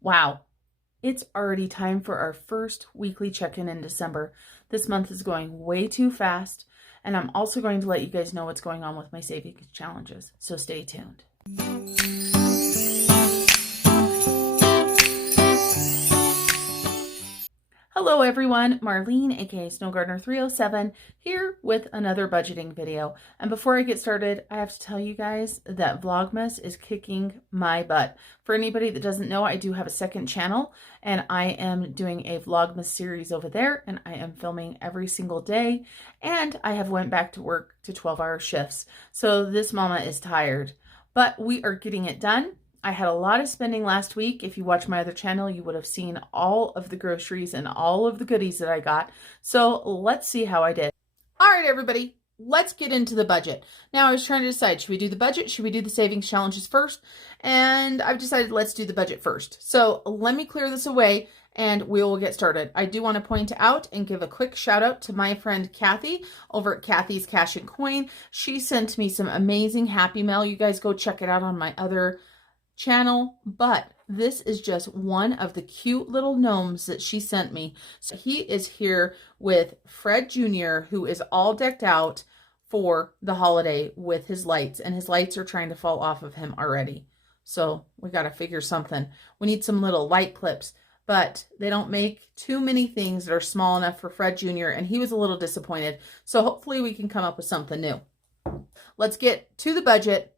Wow, it's already time for our first weekly check-in in December. This month is going way too fast, and I'm also going to let you guys know what's going on with my savings challenges, so stay tuned. Hello everyone, Marlene, aka SnowGardener307, here with another budgeting video. And before I get started, I have to tell you guys that Vlogmas is kicking my butt. For anybody that doesn't know, I do have a second channel, and I am doing a Vlogmas series over there, and I am filming every single day, and I have went back to work to 12-hour shifts. So this mama is tired, but we are getting it done. I had a lot of spending last week. If you watch my other channel, you would have seen all of the groceries and all of the goodies that I got. So let's see how I did. All right, everybody, let's get into the budget. Now I was trying to decide, should we do the budget? Should we do the savings challenges first? And I've decided let's do the budget first. So let me clear this away and we will get started. I do want to point out and give a quick shout out to my friend Kathy over at Kathy's Cash and Coin. She sent me some amazing Happy Mail. You guys go check it out on my other channel, but this is just one of the cute little gnomes that she sent me. So he is here with Fred Jr., who is all decked out for the holiday with his lights, and his lights are trying to fall off of him already. So we got to figure something. We need some little light clips, but they don't make too many things that are small enough for Fred Jr., and he was a little disappointed. So hopefully we can come up with something new. Let's get to the budget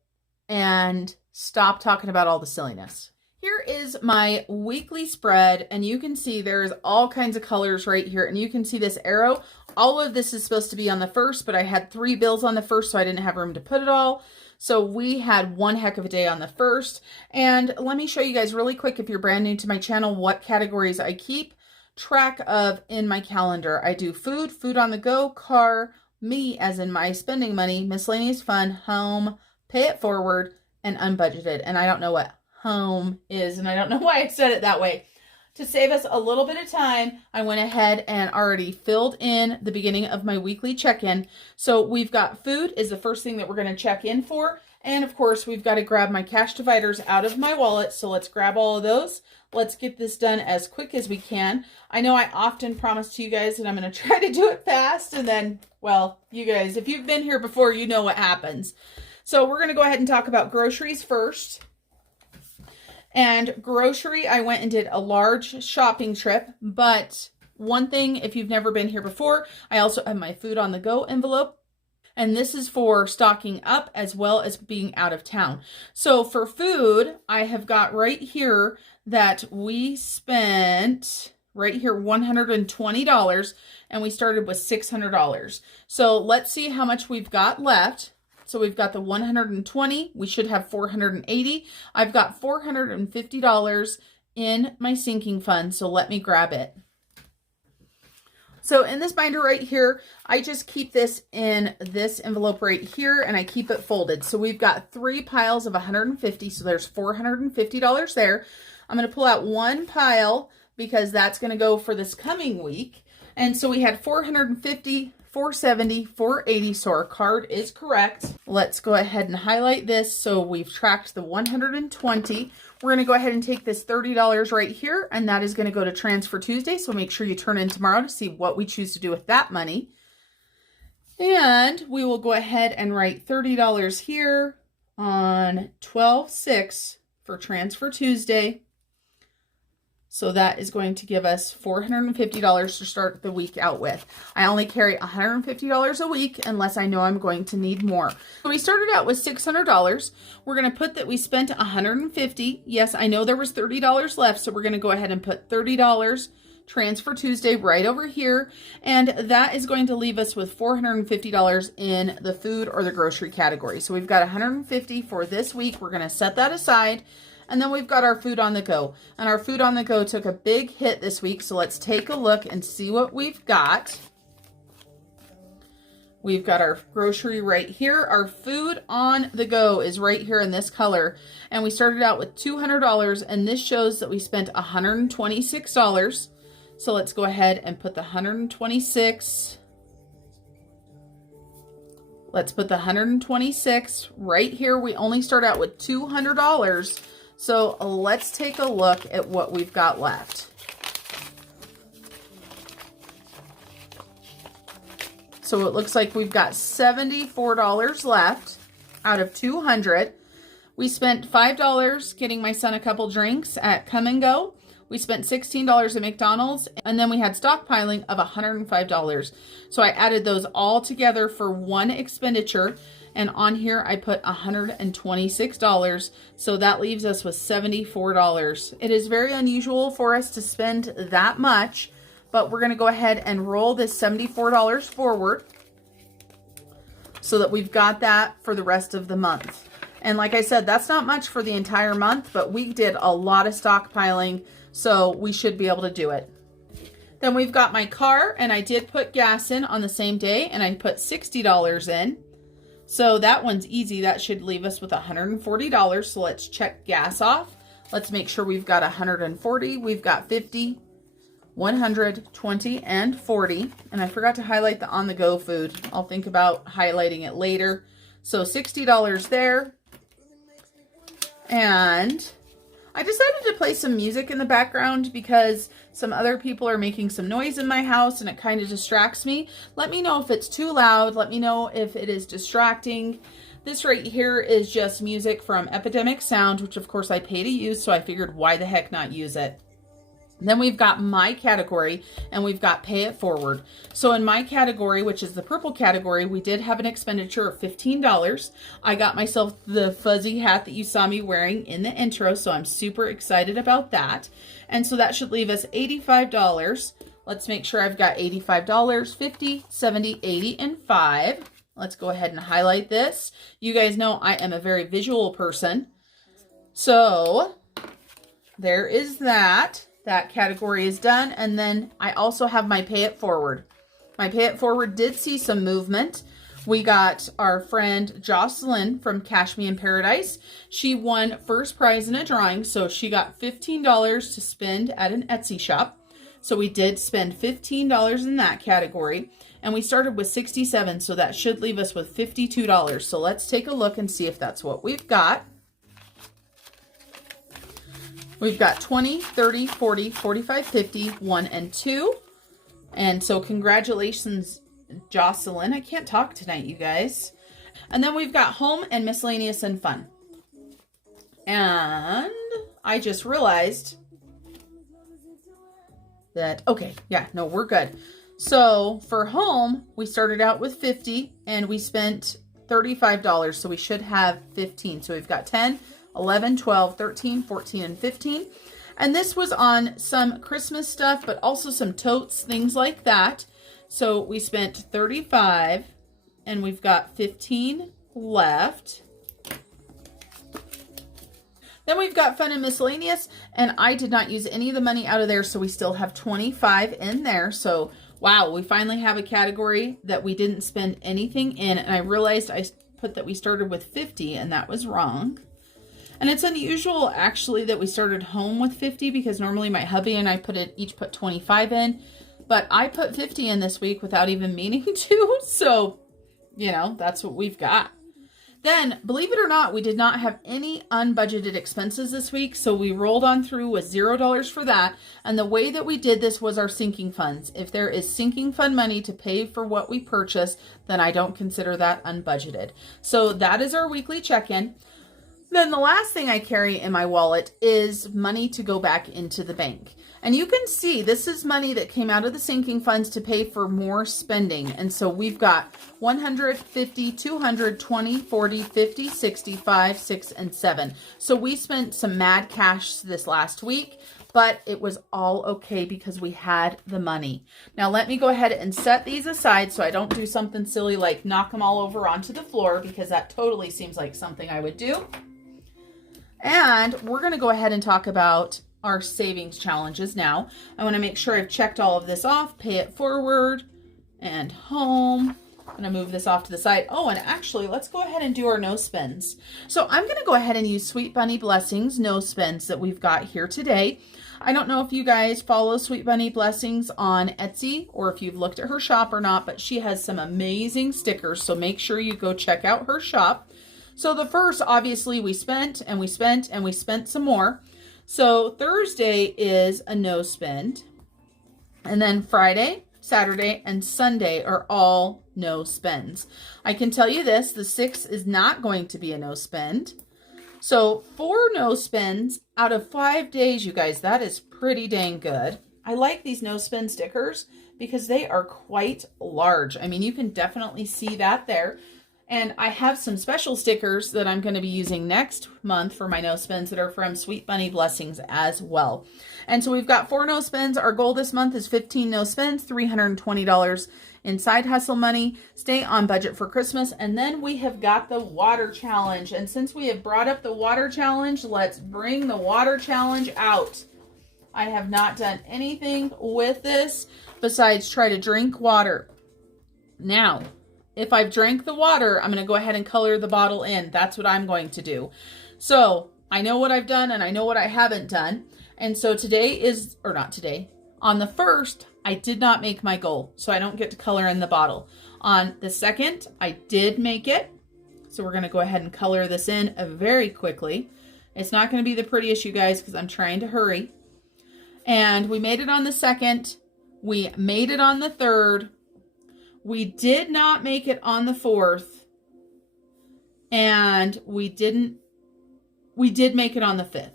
and stop talking about all the silliness. Here is my weekly spread, and you can see there's all kinds of colors right here, and you can see this arrow. All of this is supposed to be on the first, but I had 3 bills on the first, so I didn't have room to put it all. So we had one heck of a day on the first. And let me show you guys really quick, if you're brand new to my channel, what categories I keep track of in my calendar. I do food, food on the go, car, me as in my spending money, miscellaneous fun, home, pay it forward, and unbudgeted. And I don't know what home is, and I don't know why I said it that way. To save us a little bit of time, I went ahead and already filled in the beginning of my weekly check-in. So we've got food is the first thing that we're going to check in for. And of course, we've got to grab my cash dividers out of my wallet. So let's grab all of those. Let's get this done as quick as we can. I know I often promise to you guys that I'm going to try to do it fast. And then, well, you guys, if you've been here before, you know what happens. So we're going to go ahead and talk about groceries first. And grocery, I went and did a large shopping trip. But one thing, if you've never been here before, I also have my food on the go envelope. And this is for stocking up as well as being out of town. So for food, I have got right here that we spent right here $120, and we started with $600. So let's see how much we've got left. So we've got the 120, we should have 480. I've got $450 in my sinking fund, so let me grab it. So in this binder right here, I just keep this in this envelope right here, and I keep it folded. So we've got 3 piles of 150, so there's $450 there. I'm going to pull out one pile because that's going to go for this coming week. And so we had 450, 470, 480, so our card is correct. Let's go ahead and highlight this. So we've tracked the 120. We're going to go ahead and take this $30 right here, and that is going to go to Transfer Tuesday. So make sure you turn in tomorrow to see what we choose to do with that money. And we will go ahead and write $30 here on 12/6 for Transfer Tuesday. So that is going to give us $450 to start the week out with. I only carry $150 a week unless I know I'm going to need more. So we started out with $600. We're going to put that we spent $150. Yes, I know there was $30 left, so we're going to go ahead and put $30 Transfer Tuesday right over here. And that is going to leave us with $450 in the food or the grocery category. So we've got $150 for this week. We're going to set that aside. And then we've got our food on the go. And our food on the go took a big hit this week. So let's take a look and see what we've got. We've got our grocery right here. Our food on the go is right here in this color. And we started out with $200. And this shows that we spent $126. So let's go ahead and put the 126. Let's put the 126 right here. We only start out with $200. So let's take a look at what we've got left. So it looks like we've got $74 left out of $200. We spent $5 getting my son a couple drinks at Come and Go. We spent $16 at McDonald's, and then we had stockpiling of $105. So I added those all together for one expenditure, and on here I put $126. So that leaves us with $74. It is very unusual for us to spend that much, but we're going to go ahead and roll this $74 forward so that we've got that for the rest of the month. And like I said, that's not much for the entire month, but we did a lot of stockpiling, so we should be able to do it. Then we've got my car, and I did put gas in on the same day, and I put $60 in. So that one's easy. That should leave us with $140. So let's check gas off. Let's make sure we've got 140. We've got 50, 100, 20, and 40. And I forgot to highlight the on-the-go food. I'll think about highlighting it later. So $60 there. And I decided to play some music in the background because some other people are making some noise in my house and it kind of distracts me. Let me know if it's too loud. Let me know if it is distracting. This right here is just music from Epidemic Sound, which of course I pay to use, so I figured why the heck not use it. Then we've got my category, and we've got pay it forward. So in my category, which is the purple category, we did have an expenditure of $15. I got myself the fuzzy hat that you saw me wearing in the intro, so I'm super excited about that. And so that should leave us $85. Let's make sure I've got $85, 50, 70, 80, and 5. Let's go ahead and highlight this. You guys know I am a very visual person. So there is that. That category is done. And then I also have my pay it forward. My pay it forward did see some movement. We got our friend Jocelyn from Cash Me in Paradise. She won first prize in a drawing. So she got $15 to spend at an Etsy shop. So we did spend $15 in that category. And we started with 67. So that should leave us with $52. So let's take a look and see if that's what we've got. We've got 20, 30, 40, 45, 50, 1, and 2. And so congratulations, Jocelyn. I can't talk tonight, you guys. And then we've got home and miscellaneous and fun. And I just realized that, okay, yeah, no, we're good. So for home, we started out with 50 and we spent $35. So we should have 15. So we've got 10, 11, 12, 13, 14, and 15. And this was on some Christmas stuff, but also some totes, things like that. So we spent 35 and we've got 15 left. Then we've got fun and miscellaneous, and I did not use any of the money out of there, so we still have 25 in there. So wow, we finally have a category that we didn't spend anything in, and I realized I put that we started with 50, and that was wrong. And it's unusual, actually, that we started home with 50 because normally my hubby and I each put 25 in. But I put 50 in this week without even meaning to. So, you know, that's what we've got. Then, believe it or not, we did not have any unbudgeted expenses this week. So we rolled on through with $0 for that. And the way that we did this was our sinking funds. If there is sinking fund money to pay for what we purchased, then I don't consider that unbudgeted. So that is our weekly check-in. Then the last thing I carry in my wallet is money to go back into the bank. And you can see this is money that came out of the sinking funds to pay for more spending. And so we've got 100, 50, 200, 20, 40, 50, 65, 6, and 7. So we spent some mad cash this last week, but it was all okay because we had the money. Now let me go ahead and set these aside so I don't do something silly like knock them all over onto the floor, because that totally seems like something I would do. And we're going to go ahead and talk about our savings challenges now. I want to make sure I've checked all of this off. Pay it forward and home. I'm going to move this off to the side. Oh, and actually, let's go ahead and do our no spends. So I'm going to go ahead and use Sweet Bunny Blessings no spends that we've got here today. I don't know if you guys follow Sweet Bunny Blessings on Etsy or if you've looked at her shop or not, but she has some amazing stickers. So make sure you go check out her shop. So the first, obviously, we spent and we spent and we spent some more. So Thursday is a no spend. And then Friday, Saturday, and Sunday are all no spends. I can tell you this, the 6th is not going to be a no spend. So 4 no spends out of 5 days, you guys, that is pretty dang good. I like these no spend stickers because they are quite large. I mean, you can definitely see that there. And I have some special stickers that I'm going to be using next month for my no spends that are from Sweet Bunny Blessings as well. And so we've got 4 no spends. Our goal this month is 15 no spends, $320 in side hustle money. Stay on budget for Christmas. And then we have got the water challenge. And since we have brought up the water challenge, let's bring the water challenge out. I have not done anything with this besides try to drink water. Now, if I've drank the water, I'm going to go ahead and color the bottle in. That's what I'm going to do. So I know what I've done and I know what I haven't done. And so today is, or not today, on the 1st, I did not make my goal. So I don't get to color in the bottle. On the 2nd, I did make it. So we're going to go ahead and color this in very quickly. It's not going to be the prettiest, you guys, because I'm trying to hurry. And we made it on the 2nd. We made it on the 3rd. We did not make it on the 4th, and we did make it on the 5th.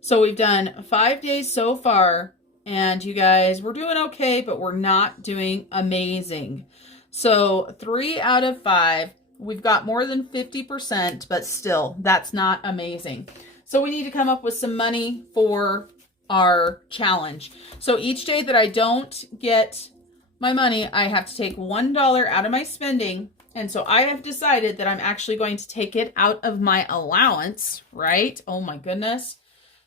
So we've done 5 days so far, and you guys, we're doing okay, but we're not doing amazing. So 3 out of 5, we've got more than 50%, but still, that's not amazing. So we need to come up with some money for our challenge. So each day that I don't get my money, I have to take $1 out of my spending. And so I have decided that I'm actually going to take it out of my allowance, right? Oh my goodness.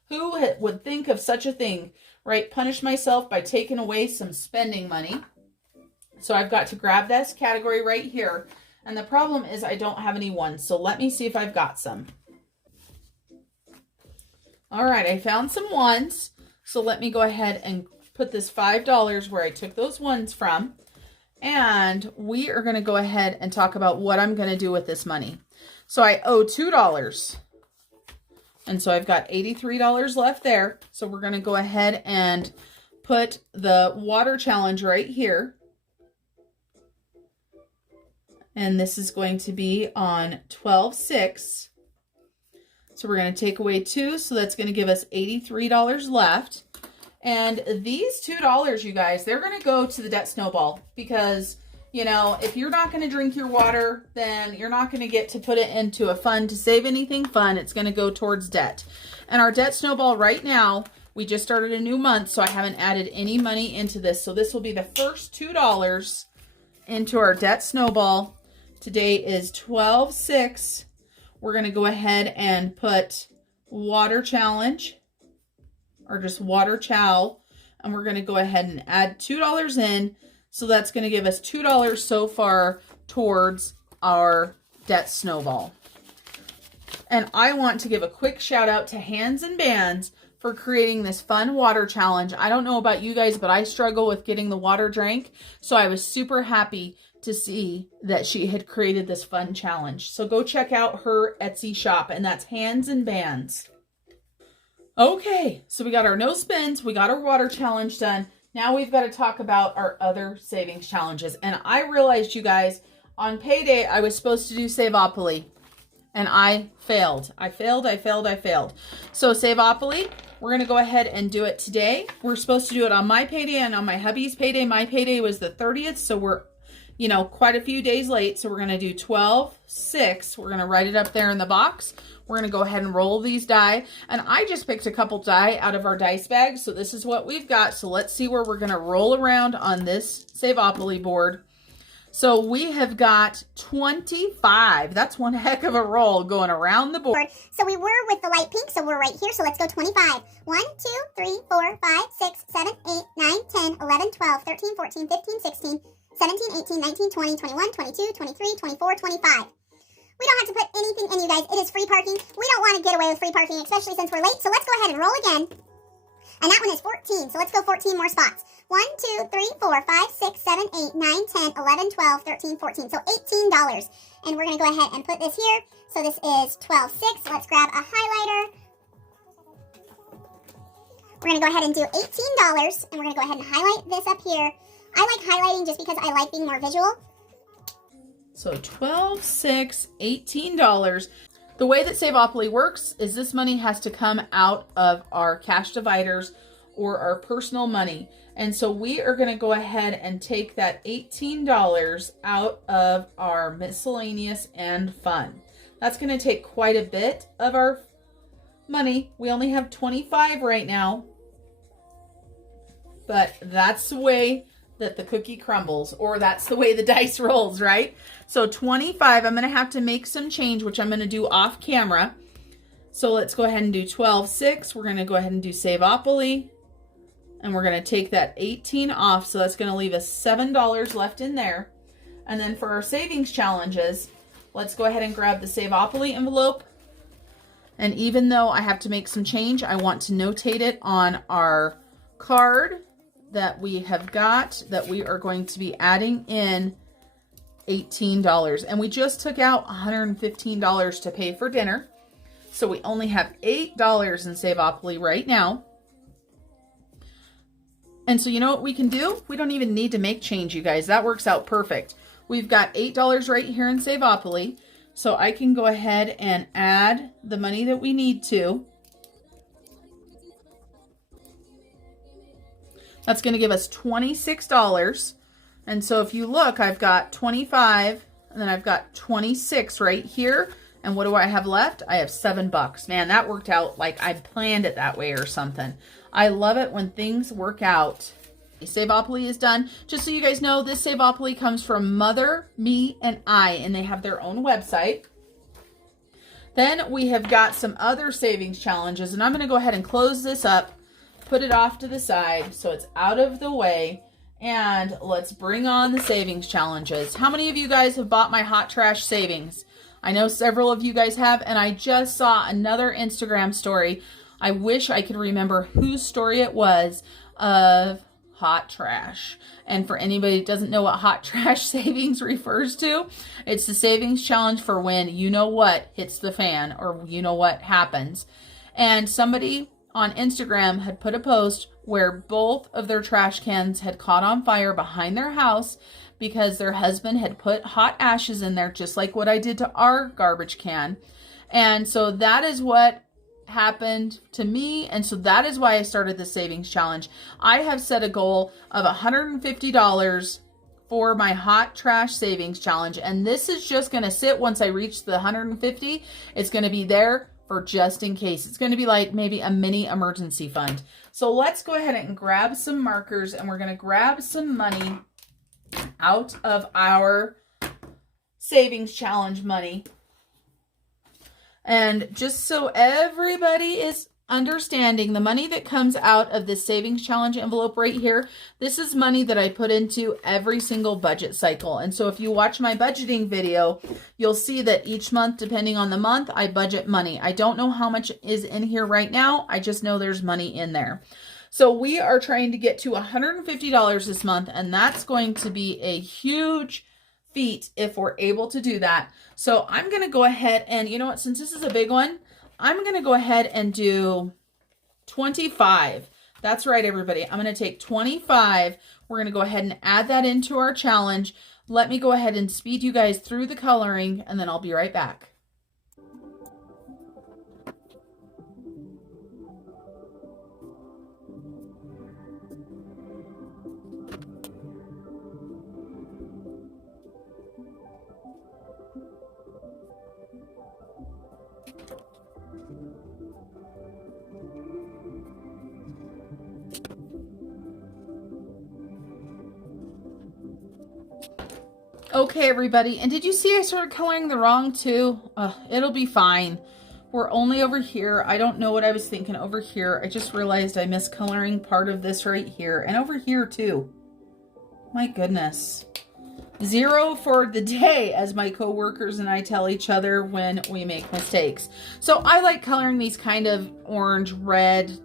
Who would think of such a thing, right? Punish myself by taking away some spending money. So I've got to grab this category right here. And the problem is I don't have any ones. So let me see if I've got some. All right, I found some ones. So let me go ahead and put this $5 where I took those ones from, and we are going to go ahead and talk about what I'm going to do with this money. So I owe $2, and so I've got $83 left there. So we're going to go ahead and put the water challenge right here, and this is going to be on 12/6. So we're going to take away 2, so that's going to give us $83 left. And these $2, you guys, they're going to go to the debt snowball because, you know, if you're not going to drink your water, then you're not going to get to put it into a fund to save anything fun. It's going to go towards debt. And our debt snowball right now, we just started a new month, so I haven't added any money into this. So this will be the first $2 into our debt snowball. Today is 12/6. We're going to go ahead and put water challenge, or just water chow, and we're going to go ahead and add $2 in. So that's going to give us $2 so far towards our debt snowball. And I want to give a quick shout out to Hands and Bands for creating this fun water challenge. I don't know about you guys, but I struggle with getting the water drank. So I was super happy to see that she had created this fun challenge. So go check out her Etsy shop, and that's Hands and Bands. Okay, so we got our no spends, we got our water challenge done. Now we've got to talk about our other savings challenges. And I realized, you guys, on payday, I was supposed to do Saveopoly, and I failed. I failed. So Saveopoly, we're going to go ahead and do it today. We're supposed to do it on my payday and on my hubby's payday. My payday was the 30th, so we're, you know, quite a few days late. So we're going to do 12/6. We're going to write it up there in the box. We're going to go ahead and roll these die. And I just picked a couple die out of our dice bag. So this is what we've got. So let's see where we're going to roll around on this Saveopoly board. So we have got 25. That's one heck of a roll going around the board. So we were with the light pink, so we're right here. So let's go 25. 1, 2, 3, 4, 5, 6, 7, 8, 9, 10, 11, 12, 13, 14, 15, 16, 17, 18, 19, 20, 21, 22, 23, 24, 25. We don't have to put anything in, you guys. It is free parking. We don't want to get away with free parking, especially since we're late. So let's go ahead and roll again. And that one is 14. So let's go 14 more spots. 1, 2, 3, 4, 5, 6, 7, 8, 9, 10, 11, 12, 13, 14. So $18. And we're going to go ahead and put this here. So this is 12.6. Let's grab a highlighter. We're going to go ahead and do $18, and we're going to go ahead and highlight this up here. I like highlighting just because I like being more visual. So $12.6, $18. The way that Saveopoly works is this money has to come out of our cash dividers or our personal money. And so we are going to go ahead and take that $18 out of our miscellaneous and fun. That's going to take quite a bit of our money. We only have 25 right now, but that's the way that the cookie crumbles, or that's the way the dice rolls, right? So 25, I'm going to have to make some change, which I'm going to do off camera. So let's go ahead and do 12.6. We're going to go ahead and do Saveopoly, and we're going to take that 18 off. So that's going to leave us $7 left in there. And then for our savings challenges, let's go ahead and grab the Saveopoly envelope. And even though I have to make some change, I want to notate it on our card that we have got, that we are going to be adding in $18. And we just took out $115 to pay for dinner. So we only have $8 in Saveopoly right now. And so you know what we can do? We don't even need to make change, you guys. That works out perfect. We've got $8 right here in Saveopoly. So I can go ahead and add the money that we need to. That's going to give us $26. And so if you look, I've got 25 and then I've got 26 right here. And what do I have left? I have $7. Man, that worked out like I planned it that way or something. I love it when things work out. Saveopoly is done. Just so you guys know, this Saveopoly comes from Mother, Me, and I, and they have their own website. Then we have got some other savings challenges, and I'm going to go ahead and close this up, put it off to the side so it's out of the way, and let's bring on the savings challenges. How many of you guys have bought my hot trash savings? I know several of you guys have, and I just saw another Instagram story. I wish I could remember whose story it was of hot trash. And for anybody that doesn't know what hot trash savings refers to, it's the savings challenge for when you know what hits the fan, or you know what happens. And somebody on Instagram had put a post where both of their trash cans had caught on fire behind their house because their husband had put hot ashes in there, just like what I did to our garbage can. And so that is what happened to me, and so that is why I started the savings challenge. I have set a goal of $150 for my hot trash savings challenge, and this is just going to sit once I reach the 150. It's going to be there for just in case. It's going to be like maybe a mini emergency fund. So let's go ahead and grab some markers, and we're going to grab some money out of our savings challenge money. And just so everybody is understanding, the money that comes out of this savings challenge envelope right here, this is money that I put into every single budget cycle. And so if you watch my budgeting video, you'll see that each month, depending on the month, I budget money. I don't know how much is in here right now. I just know there's money in there. So we are trying to get to $150 this month, and that's going to be a huge feet if we're able to do that. So I'm going to go ahead and, you know what, since this is a big one, I'm going to go ahead and do 25. That's right, everybody. I'm going to take 25. We're going to go ahead and add that into our challenge. Let me go ahead and speed you guys through the coloring, and then I'll be right back. Okay, everybody, and did you see I started coloring the wrong too? It'll be fine. We're only over here. I don't know what I was thinking over here. I just realized I missed coloring part of this right here, and over here too. My goodness. 0 for the day, as my coworkers and I tell each other when we make mistakes. So I like coloring these kind of orange, red,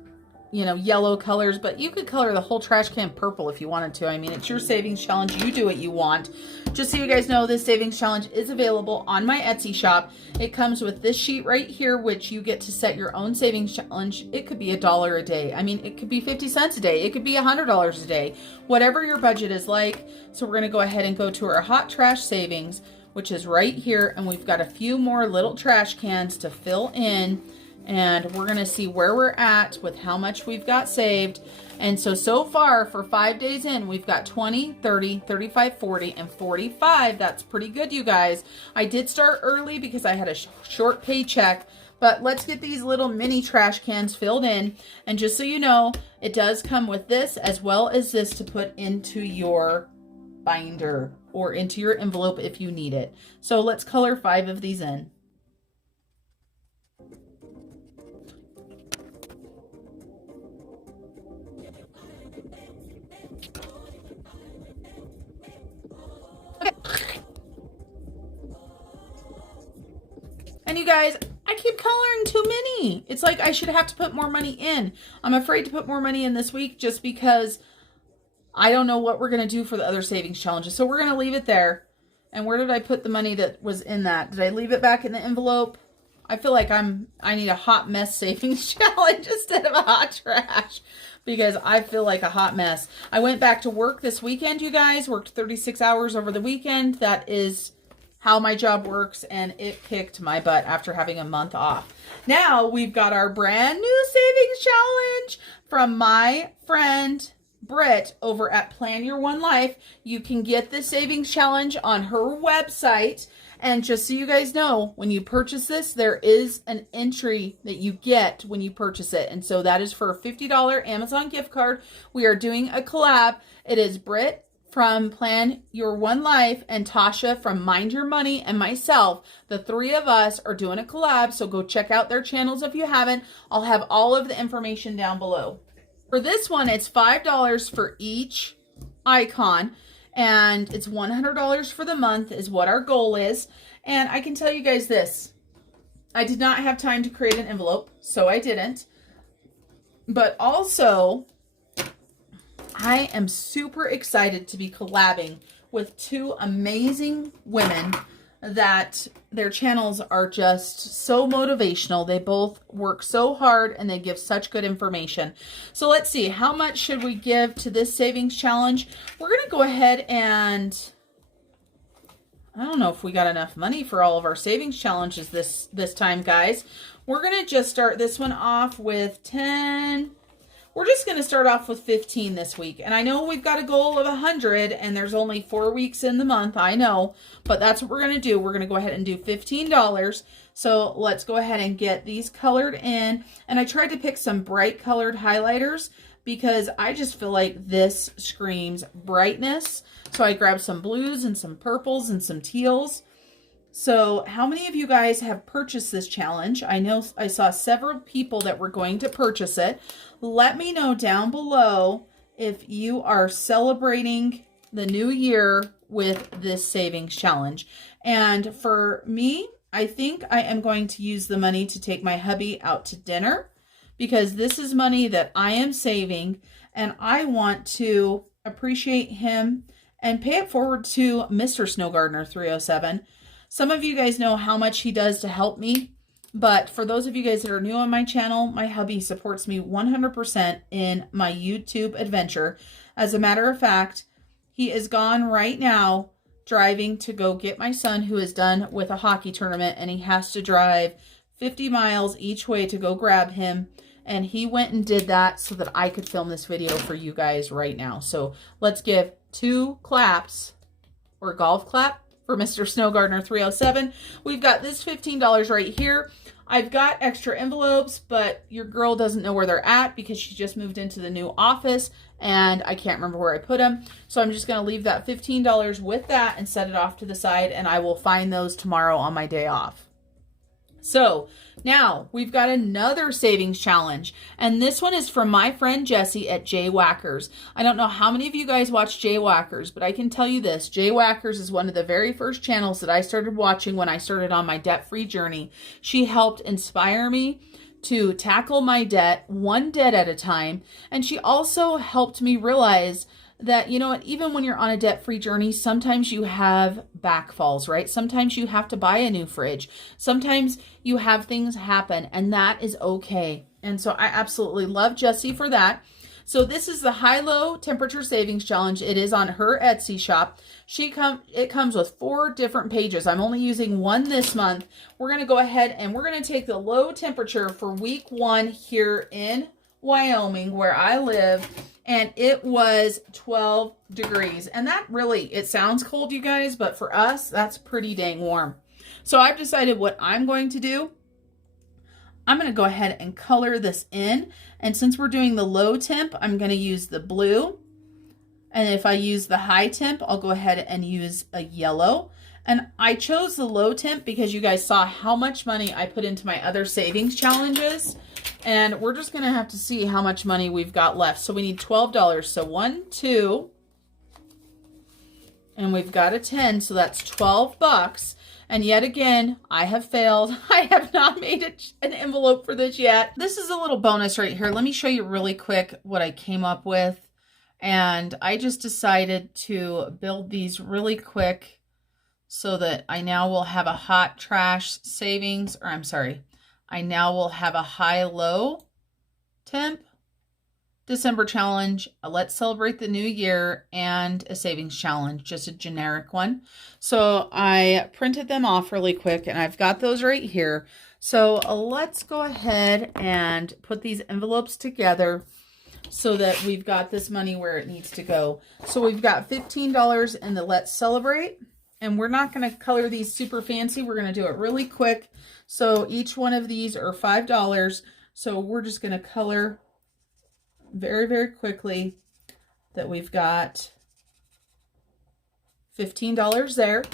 you know, yellow colors, but you could color the whole trash can purple if you wanted to. I mean, it's your savings challenge. You do what you want. Just so you guys know, this savings challenge is available on my Etsy shop. It comes with this sheet right here, which you get to set your own savings challenge. It could be $1 a day. I mean, it could be 50 cents a day. It could be $100 a day, whatever your budget is like. So we're going to go ahead and go to our hot trash savings, which is right here. And we've got a few more little trash cans to fill in. And we're going to see where we're at with how much we've got saved. And so far for 5 days in, we've got 20, 30, 35, 40, and 45. That's pretty good, you guys. I did start early because I had a short paycheck, but let's get these little mini trash cans filled in. And just so you know, it does come with this as well as this to put into your binder or into your envelope if you need it. So let's color 5 of these in. And you guys, I keep coloring too many. It's like I should have to put more money in. I'm afraid to put more money in this week just because I don't know what we're going to do for the other savings challenges. So we're going to leave it there. And where did I put the money that was in that? Did I leave it back in the envelope? I feel like I need a hot mess savings challenge instead of a hot trash because I feel like a hot mess. I went back to work this weekend, you guys. Worked 36 hours over the weekend. That is how my job works, and it kicked my butt after having a month off. Now we've got our brand new savings challenge from my friend Britt over at Plan Your One Life. You can get the savings challenge on her website. And just so you guys know, when you purchase this, there is an entry that you get when you purchase it. And so that is for a $50 Amazon gift card. We are doing a collab. It is Britt from Plan Your One Life and Tasha from Mind Your Money and myself. The 3 of us are doing a collab, so go check out their channels if you haven't. I'll have all of the information down below. For this one, it's $5 for each icon, and it's $100 for the month is what our goal is. And I can tell you guys this. I did not have time to create an envelope, so I didn't. But also, I am super excited to be collabing with 2 amazing women that their channels are just so motivational. They both work so hard and they give such good information. So let's see, how much should we give to this savings challenge? We're going to go ahead and I don't know if we got enough money for all of our savings challenges this time, guys. We're going to just start this one off with 10. We're just going to start off with 15 this week. And I know we've got a goal of 100 and there's only 4 weeks in the month. I know, but that's what we're going to do. We're going to go ahead and do $15. So let's go ahead and get these colored in. And I tried to pick some bright colored highlighters because I just feel like this screams brightness. So I grabbed some blues and some purples and some teals. So how many of you guys have purchased this challenge? I know I saw several people that were going to purchase it. Let me know down below if you are celebrating the new year with this savings challenge. And for me, I think I am going to use the money to take my hubby out to dinner because this is money that I am saving and I want to appreciate him and pay it forward to Mr. SnowGardener307. Some of you guys know how much he does to help me, but for those of you guys that are new on my channel, my hubby supports me 100% in my YouTube adventure. As a matter of fact, he is gone right now driving to go get my son who is done with a hockey tournament, and he has to drive 50 miles each way to go grab him. And he went and did that so that I could film this video for you guys right now. So let's give 2 claps or golf clap for Mr. SnowGardener307. We've got this $15 right here. I've got extra envelopes, but your girl doesn't know where they're at because she just moved into the new office and I can't remember where I put them. So I'm just going to leave that $15 with that and set it off to the side, and I will find those tomorrow on my day off. So now we've got another savings challenge, and this one is from my friend Jessie at J Whackers. I don't know how many of you guys watch J Whackers, but I can tell you this. J Whackers is one of the very first channels that I started watching when I started on my debt-free journey. She helped inspire me to tackle my debt one debt at a time. And she also helped me realize that, you know what, even when you're on a debt-free journey, sometimes you have backfalls, right? Sometimes you have to buy a new fridge. Sometimes you have things happen, and that is okay. And so I absolutely love Jessie for that. So this is the high-low temperature savings challenge. It is on her Etsy shop. It comes with 4 different pages. I'm only using one this month. We're going to go ahead and we're going to take the low temperature for week 1 here in Wyoming, where I live, and it was 12 degrees. And that really, it sounds cold, you guys, but for us, that's pretty dang warm. So I've decided what I'm going to do. I'm going to go ahead and color this in. And since we're doing the low temp, I'm going to use the blue. And if I use the high temp, I'll go ahead and use a yellow. And I chose the low temp because you guys saw how much money I put into my other savings challenges. And we're just going to have to see how much money we've got left. So we need $12. So 1, 2, and we've got a 10. So that's 12 bucks. And yet again, I have failed. I have not made an envelope for this yet. This is a little bonus right here. Let me show you really quick what I came up with. And I just decided to build these really quick so that I now will have a hot trash savings, or I'm sorry, I now will have a high-low temp December challenge, a let's celebrate the new year, and a savings challenge, just a generic one. So I printed them off really quick, and I've got those right here. So let's go ahead and put these envelopes together so that we've got this money where it needs to go. So we've got $15 in the let's celebrate, and we're not going to color these super fancy. We're going to do it really quick. So each one of these are $5. So we're just going to color very, very quickly that we've got $15 there.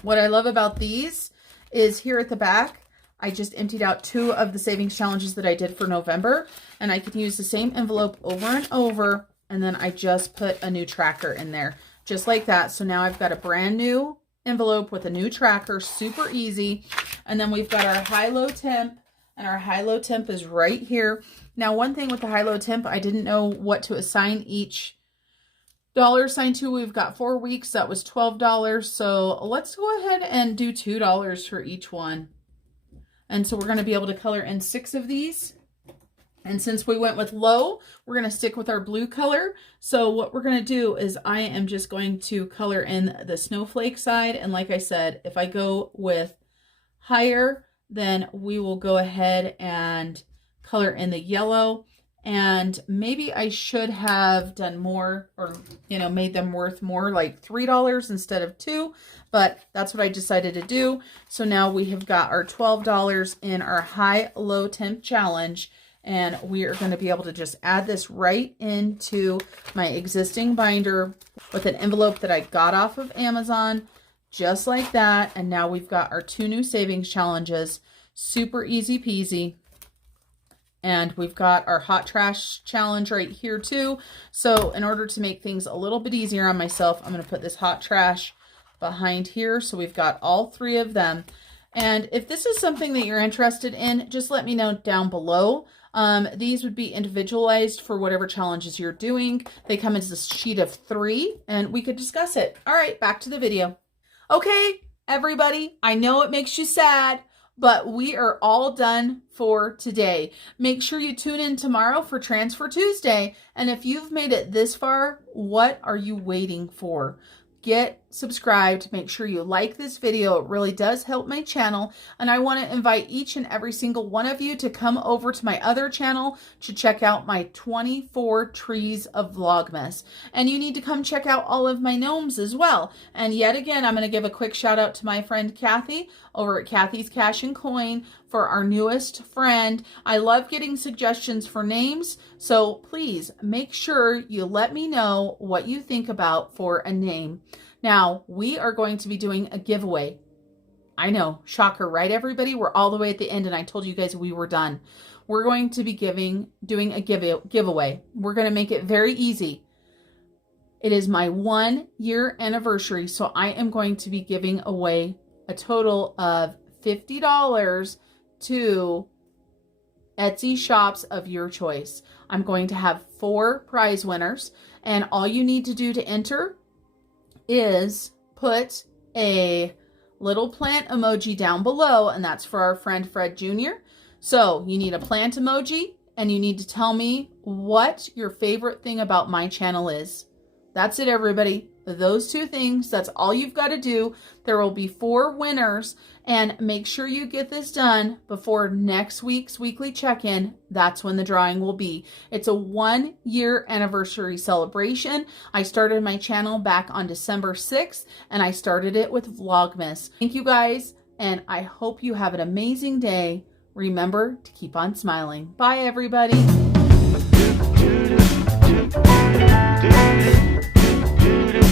What I love about these is here at the back, I just emptied out 2 of the savings challenges that I did for November, and I can use the same envelope over and over, and then I just put a new tracker in there, just like that. So now I've got a brand new envelope with a new tracker, super easy. And then we've got our high-low temp, and our high-low temp is right here. Now, one thing with the high-low temp, I didn't know what to assign each dollar sign to. We've got 4 weeks. That was $12. So let's go ahead and do $2 for each one. And so we're going to be able to color in 6 of these. And since we went with low, we're going to stick with our blue color. So what we're going to do is I am just going to color in the snowflake side. And like I said, if I go with higher, then we will go ahead and color in the yellow. And maybe I should have done more, or, you know, made them worth more, like $3 instead of $2, but that's what I decided to do. So now we have got our $12 in our high-low temp challenge, and we are going to be able to just add this right into my existing binder with an envelope that I got off of Amazon, just like that. And now we've got our 2 new savings challenges, super easy peasy. And we've got our hot trash challenge right here too. So in order to make things a little bit easier on myself, I'm going to put this hot trash behind here. So we've got all 3 of them. And if this is something that you're interested in, just let me know down below. These would be individualized for whatever challenges you're doing. They come as a sheet of 3 and we could discuss it. All right, back to the video. Okay, everybody, I know it makes you sad, but we are all done for today. Make sure you tune in tomorrow for Transfer Tuesday. And if you've made it this far, what are you waiting for? Get subscribed. Make sure you like this video. It really does help my channel. And I want to invite each and every single one of you to come over to my other channel to check out my 24 trees of Vlogmas. And you need to come check out all of my gnomes as well. And yet again, I'm going to give a quick shout out to my friend Kathy over at Kathy's Cash and Coin for our newest friend. I love getting suggestions for names. So please make sure you let me know what you think about for a name. Now, we are going to be doing a giveaway. I know, shocker, right, everybody? We're all the way at the end, and I told you guys we were done. We're going to be doing a giveaway. We're going to make it very easy. It is my 1-year anniversary, so I am going to be giving away a total of $50 to Etsy shops of your choice. I'm going to have 4 prize winners, and all you need to do to enter is put a little plant emoji down below, and that's for our friend Fred Jr. So you need a plant emoji, and you need to tell me what your favorite thing about my channel is. That's it, everybody. Those 2 things, that's all you've got to do. There will be 4 winners, and make sure you get this done before next week's weekly check-in. That's when the drawing will be. It's a 1-year anniversary celebration. I started my channel back on December 6th, and I started it with Vlogmas. Thank you guys, and I hope you have an amazing day. Remember to keep on smiling. Bye, everybody.